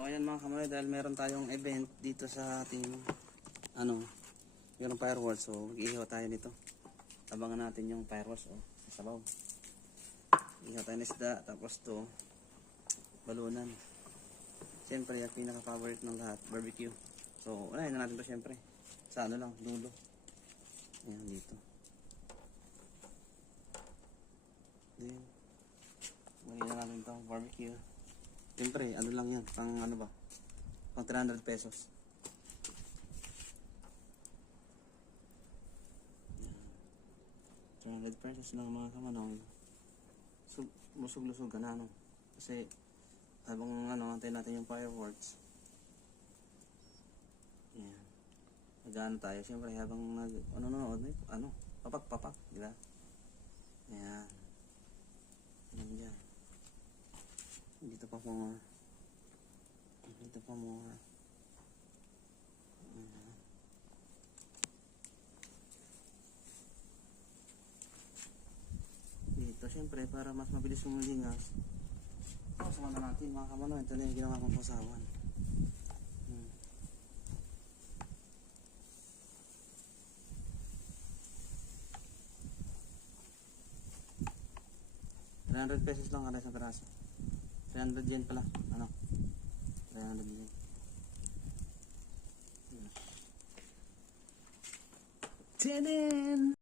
So ayan mga kamay, dahil meron tayong event dito sa ating yung fireworks. So mag-ihaw tayo nito. Abangan natin yung fireworks sa sabaw. Ihaw tayo ng isda, tapos to balunan. Siyempre yung pinaka-favorite ng lahat, barbecue. So unahin na natin to siyempre. Sa lang, dulo. Ayan dito. Then unahin na natin to, barbecue. Siyempre, lang yan, pang pang 300 pesos. Yan. 300 pesos lang mga kamanong. So, lusog-lusog ka na, Kasi, habang antayin natin yung fireworks. Yan. Nag-ano tayo, siyempre, habang papak-papak, di ba? Yan. Yan dyan. Dito pa mo. Dito pa mo. Dito syempre para mas mabilis lumilingas. Sasawan na natin mga kamano. Ito na yung ginawa kong sasawan. ₱300 lang kada isang peraso. 300 yen pala. 300 yen. Tadaan!